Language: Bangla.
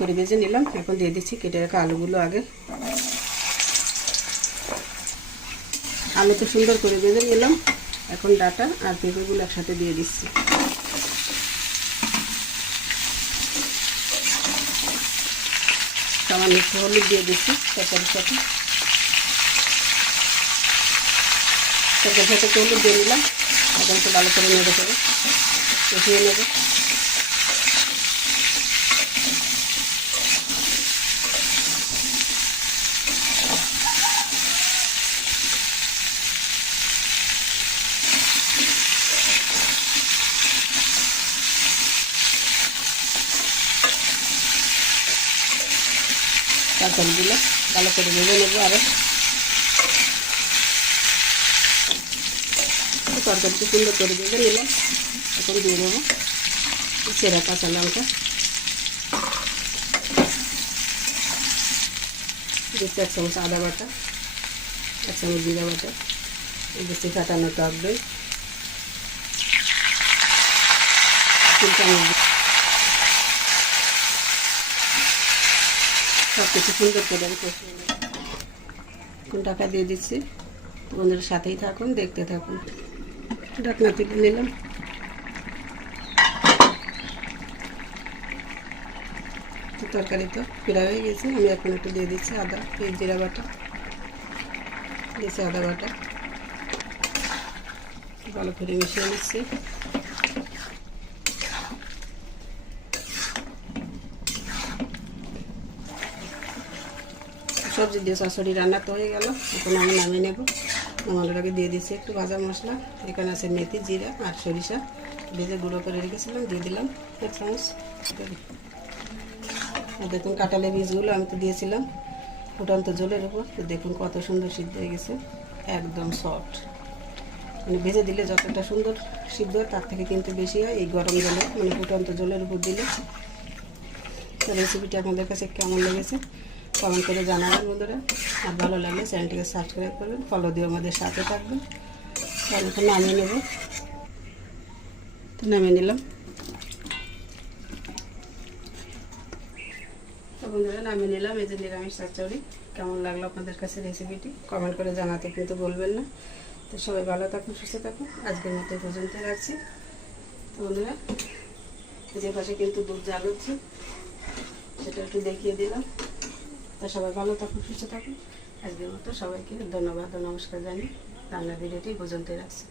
করে ভেজে নিলাম। এখন দিয়ে দিচ্ছি কেটে রাখা আলুগুলো। আগে আলু তো সুন্দর করে ভেজে নিলাম। এখন ডাটা আর পেঁপেগুলো একসাথে দিয়ে দিচ্ছি। সামান্য একটু হলুদ দিয়ে দিচ্ছি তরকারির সাথে। তরকারির সাথে একটু হলুদ দিয়ে নিলাম। এখন একটু ভালো করে নেড়ে ফেলে কষিয়ে নেব। তরকারিগুলো ভালো করে ভেজে নেবো। আরও তরকারিটা সুন্দর করে ভেজে নিলাম। এখন দিয়ে দেবো চেরা কাঁচা লঙ্কা, দিচ্ছি 1 চামচ আদা বাটা, 1 চামচ জিরা বাটা, দিচ্ছি কাটানো টক দই, 3 চামচ। সব কিছু সুন্দর করে আমি কষিয়ে নেব। এখন ঢাকা দিয়ে দিচ্ছি। বন্ধুদের সাথেই থাকুন, দেখতে থাকুন। ঢাকনা তুলে নিলাম। তরকারি তো প্রায় হয়ে গেছে। আমি এখন একটু দিয়ে দিচ্ছি আদা, জিরা বাটা, দিচ্ছি আদা বাটা, ভালো করে মিশিয়ে নিচ্ছি। সবজি দিয়ে চচ্চড়ি রান্না তো হয়ে গেল। এখন আমি নামিয়ে নেব। নামানোর আগে দিয়ে দিচ্ছি একটু ভাজা মশলা। এখানে আছে মেথি, জিরা আর সরিষা ভেজে গুঁড়ো করে রেখেছিলাম, দিয়ে দিলাম 1 চামচ। দেখুন কাঁঠালের বীজগুলো আমি তো দিয়েছিলাম ফুটন্ত জলের উপর। তো দেখুন কত সুন্দর সিদ্ধ হয়ে গেছে, একদম সফট। মানে ভেজে দিলে যতটা সুন্দর সিদ্ধ হয় তার থেকে কিন্তু বেশি হয় এই গরম জলে, মানে ফুটন্ত জলের উপর দিলে। তো রেসিপিটা আপনাদের কাছে কেমন লেগেছে কমেন্ট করে জানাবেন বন্ধুরা। আর ভালো লাগলে চ্যানেলটিকে সাবস্ক্রাইব করবেন, ফলো দিয়ে আমাদের সাথে থাকবেন। তাহলে তো নামিয়ে নেব। তো নামিয়ে নিলাম। তো বন্ধুরা নামিয়ে নিলাম এই যে নিরামিষ চচ্চড়ি। কেমন লাগলো আপনাদের কাছে রেসিপিটি কমেন্ট করে জানাতে কিন্তু বলবেন না। তো সবাই ভালো থাকুন, সুস্থ থাকুন। আজকের মতো পর্যন্ত রাখছি। তো বন্ধুরা যে পাশে কিন্তু দুধ জাল হচ্ছে, সেটা একটু দেখিয়ে দিলাম। তো সবাই ভালো থাকুন, সুস্থ থাকুন। আজকের মতো সবাইকে ধন্যবাদ ও নমস্কার জানিয়ে রান্নার ভিডিওটি পর্যন্ত রাখছি।